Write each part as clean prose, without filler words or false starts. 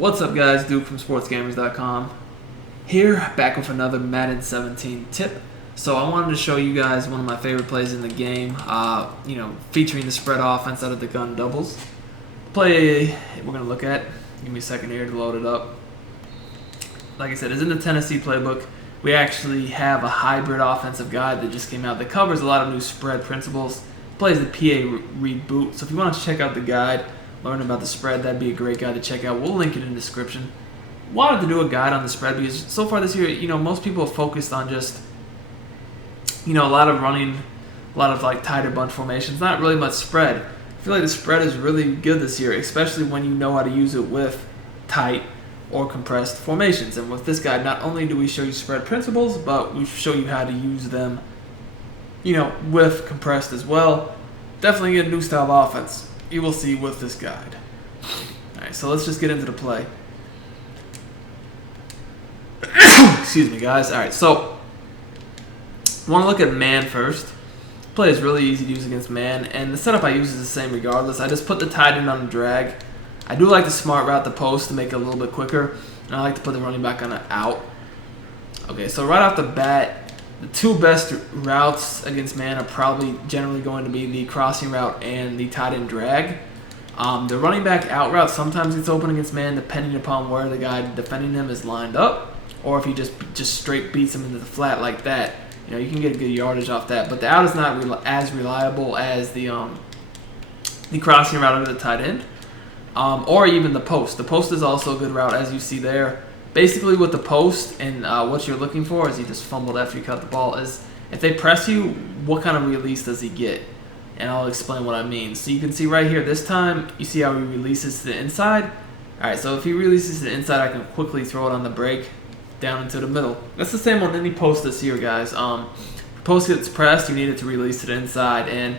What's up, guys? Duke from Sportsgamerz.com here, back with another Madden 17 tip. So I wanted to show you guys one of my favorite plays in the game, featuring the spread offense out of the gun doubles. Play we're going to look at, give me a second here to load it up. Like I said, it's in the Tennessee playbook. We actually have a hybrid offensive guide that just came out that covers a lot of new spread principles. Plays the PA reboot. So if you want to check out the guide, learn about the spread, that'd be a great guide to check out. We'll link it in the description. Wanted to do a guide on the spread because so far this year, most people have focused on just, a lot of running, a lot of like tighter bunch formations, not really much spread. I feel like the spread is really good this year, especially when you know how to use it with tight or compressed formations. And with this guide, not only do we show you spread principles, but we show you how to use them, with compressed as well. Definitely get a new style of offense. You will see with this guide. Alright, so let's just get into the play. Excuse me, guys. Alright, so I want to look at man first. Play is really easy to use against man, and the setup I use is the same regardless. I just put the tight end on the drag. I do like the smart route the post to make it a little bit quicker, and I like to put the running back on an out. Okay, so right off the bat, the two best routes against man are probably generally going to be the crossing route and the tight end drag. The running back out route sometimes gets open against man depending upon where the guy defending him is lined up, or if he just straight beats him into the flat like that. You can get a good yardage off that, but the out is not as reliable as the crossing route under the tight end, or even the post. The post is also a good route, as you see there. Basically, with the post and what you're looking for, is he just fumbled after you cut the ball, is if they press you, what kind of release does he get? And I'll explain what I mean. So you can see right here, this time, you see how he releases to the inside? Alright, so if he releases to the inside, I can quickly throw it on the break down into the middle. That's the same on any post this year, guys. Post gets pressed, you need it to release to the inside, and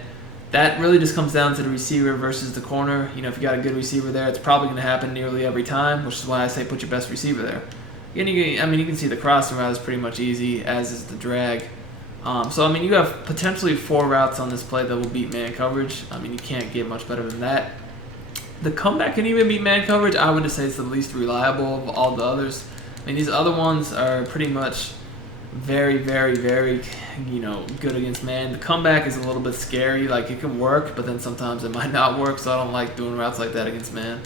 that really just comes down to the receiver versus the corner. If you got a good receiver there, it's probably going to happen nearly every time, which is why I say put your best receiver there. And you can see the crossing route is pretty much easy, as is the drag. You have potentially 4 routes on this play that will beat man coverage. You can't get much better than that. The comeback can even beat man coverage. I would just say it's the least reliable of all the others. These other ones are pretty much very, very, very, good against man. The comeback is a little bit scary. Like, it can work, but then sometimes it might not work, so I don't like doing routes like that against man.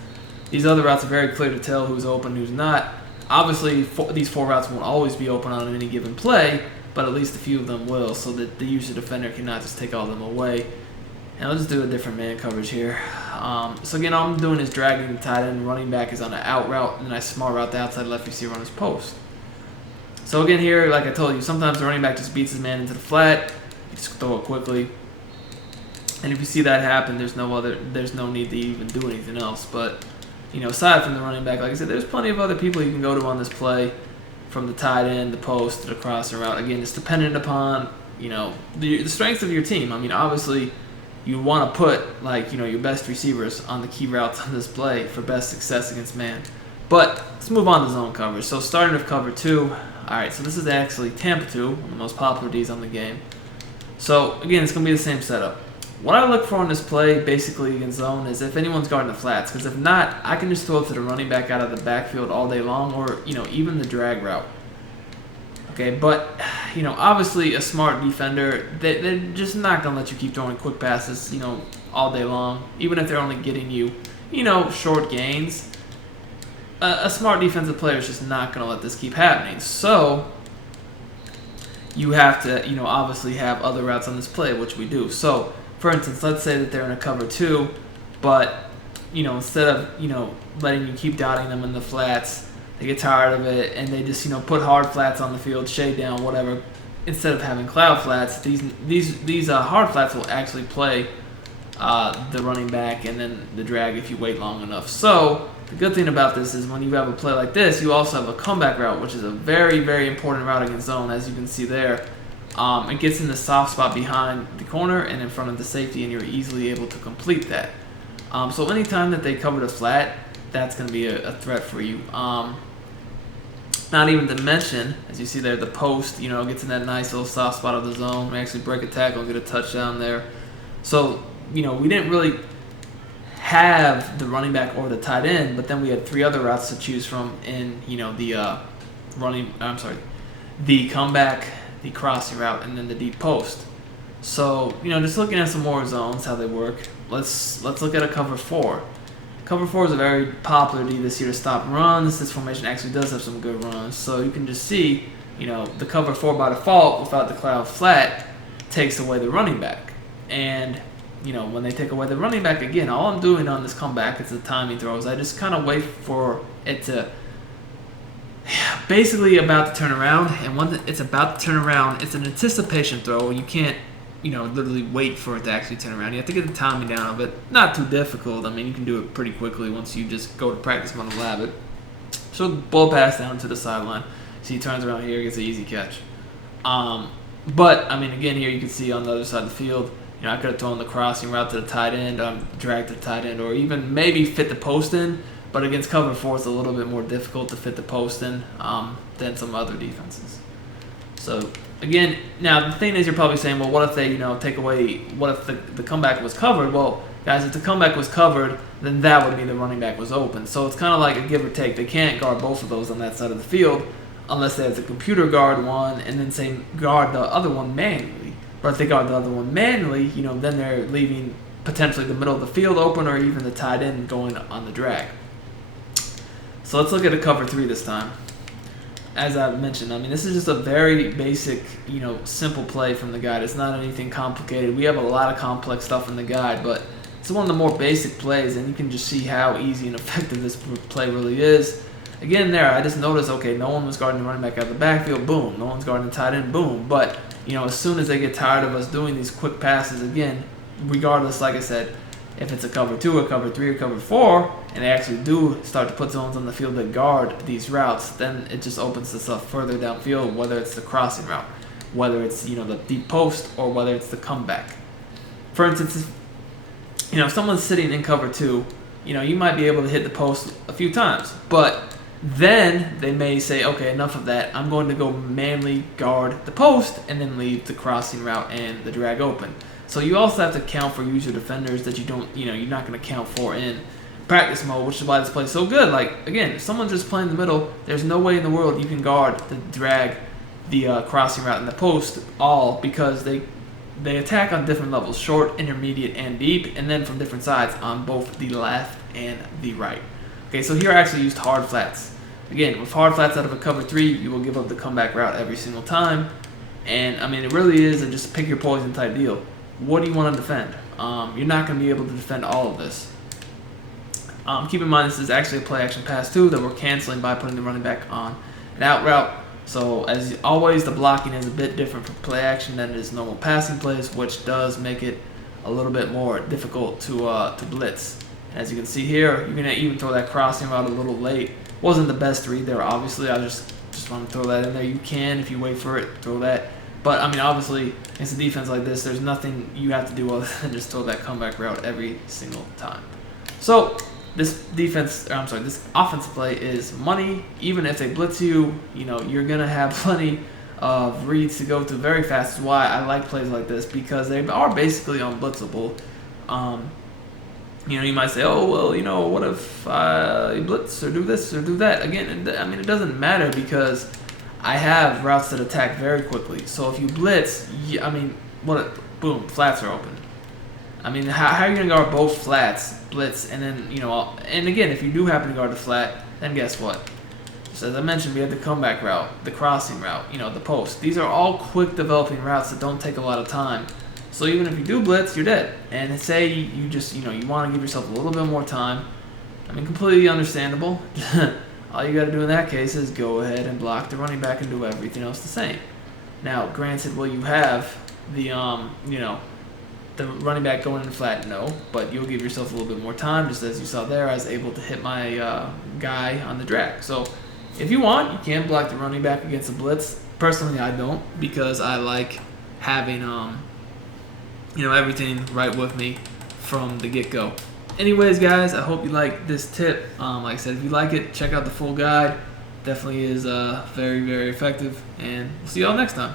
These other routes are very clear to tell who's open, who's not. Obviously, these 4 routes won't always be open on any given play, but at least a few of them will, so that the user defender cannot just take all of them away. And I'll just do a different man coverage here. So again, all I'm doing is dragging the tight end. Running back is on an out route, and then I smart route the outside left receiver on his post. So again here, like I told you, sometimes the running back just beats his man into the flat. You just throw it quickly. And if you see that happen, there's no need to even do anything else. But, aside from the running back, like I said, there's plenty of other people you can go to on this play, from the tight end, the post, to the crossing route. Again, it's dependent upon, the strengths of your team. Obviously, you want to put, your best receivers on the key routes on this play for best success against man. But let's move on to zone coverage. So starting with cover 2. Alright, so this is actually Tampa 2, one of the most popular Ds on the game. So again, it's going to be the same setup. What I look for in this play, basically against zone, is if anyone's guarding the flats. Because if not, I can just throw it to the running back out of the backfield all day long, or, even the drag route. Okay, but, obviously a smart defender, they're just not going to let you keep throwing quick passes, all day long, even if they're only getting you, short gains. A smart defensive player is just not going to let this keep happening. So, you have to, obviously have other routes on this play, which we do. So, for instance, let's say that they're in a cover 2, but, instead of, letting you keep dotting them in the flats, they get tired of it, and they just, put hard flats on the field, shade down, whatever. Instead of having cloud flats, these hard flats will actually play the running back and then the drag if you wait long enough. So, the good thing about this is when you have a play like this, you also have a comeback route, which is a very, very important route against zone, as you can see there. It gets in the soft spot behind the corner and in front of the safety, and you're easily able to complete that. So anytime that they cover the flat, that's going to be a threat for you. Not even to mention, as you see there, the post, gets in that nice little soft spot of the zone. We actually break a tackle and get a touchdown there. So, we didn't really have the running back or the tight end, but then we had 3 other routes to choose from in, the comeback, the crossing route, and then the deep post. So, just looking at some more zones, how they work, let's look at a cover 4. Cover 4 is a very popular D this year to stop runs. This formation actually does have some good runs. So you can just see, the cover 4 by default without the cloud flat takes away the running back. And, when they take away the running back, again, all I'm doing on this comeback is the timing throws. I just kind of wait for it to basically about to turn around. And when it's about to turn around, it's an anticipation throw. You can't, literally wait for it to actually turn around. You have to get the timing down of it. Not too difficult. I mean, you can do it pretty quickly once you just go to practice mode and lab it. So ball pass down to the sideline. So he turns around here, gets an easy catch. But, I mean, again, here you can see on the other side of the field, I could have thrown the crossing route to the tight end, dragged the tight end, or even maybe fit the post in. But against cover 4, it's a little bit more difficult to fit the post in than some other defenses. So, again, now the thing is, you're probably saying, well, what if they, take away, what if the comeback was covered? Well, guys, if the comeback was covered, then that would mean the running back was open. So it's kind of like a give or take. They can't guard both of those on that side of the field unless they have the computer guard one and then say guard the other one manually. But if they guard the other one manually, then they're leaving potentially the middle of the field open or even the tight end going on the drag. So let's look at a cover 3 this time. As I mentioned, I mean, this is just a very basic, simple play from the guide. It's not anything complicated. We have a lot of complex stuff in the guide, but it's one of the more basic plays, and you can just see how easy and effective this play really is. Again, there, I just noticed, okay, no one was guarding the running back out of the backfield, boom. No one's guarding the tight end, boom. But, as soon as they get tired of us doing these quick passes, again, regardless, like I said, if it's a cover 2 or cover 3 or cover 4, and they actually do start to put zones on the field that guard these routes, then it just opens this up further downfield, whether it's the crossing route, whether it's, the deep post, or whether it's the comeback. For instance, if someone's sitting in cover 2, you might be able to hit the post a few times, but then they may say, okay, enough of that. I'm going to go manually guard the post and then leave the crossing route and the drag open. So you also have to account for user defenders that you're not going to account for in practice mode, which is why this play is so good. Like, again, if someone's just playing the middle, there's no way in the world you can guard the drag, the crossing route, and the post all because they attack on different levels, short, intermediate, and deep, and then from different sides on both the left and the right. Okay, so here I actually used hard flats. Again, with hard flats out of a cover 3, you will give up the comeback route every single time. And, I mean, it really is a just pick your poison type deal. What do you want to defend? You're not going to be able to defend all of this. Keep in mind, this is actually a play action pass too that we're canceling by putting the running back on an out route. So as always, the blocking is a bit different for play action than it is normal passing plays, which does make it a little bit more difficult to blitz. As you can see here, you're going to even throw that crossing route a little late. Wasn't the best read there, obviously. I just want to throw that in there. You can, if you wait for it, throw that. But, I mean, obviously, against a defense like this, there's nothing you have to do other than just throw that comeback route every single time. So, this offensive play is money. Even if they blitz you, you're going to have plenty of reads to go to very fast. That's why I like plays like this, because they are basically unblitzable. You might say, oh, well, what if I blitz or do this or do that? Again, I mean, it doesn't matter because I have routes that attack very quickly. So if you blitz, boom, flats are open. I mean, how are you going to guard both flats, blitz, and then, and again, if you do happen to guard the flat, then guess what? So as I mentioned, we have the comeback route, the crossing route, the post. These are all quick developing routes that don't take a lot of time. So even if you do blitz, you're dead. And say you just, you want to give yourself a little bit more time. I mean, completely understandable. All you got to do in that case is go ahead and block the running back and do everything else the same. Now, granted, will you have the, the running back going in flat? No, but you'll give yourself a little bit more time. Just as you saw there, I was able to hit my guy on the drag. So if you want, you can block the running back against a blitz. Personally, I don't, because I like having everything right with me from the get-go. Anyways, guys, I hope you like this tip. Like I said, if you like it, check out the full guide. Definitely is very, very effective, and we'll see y'all next time.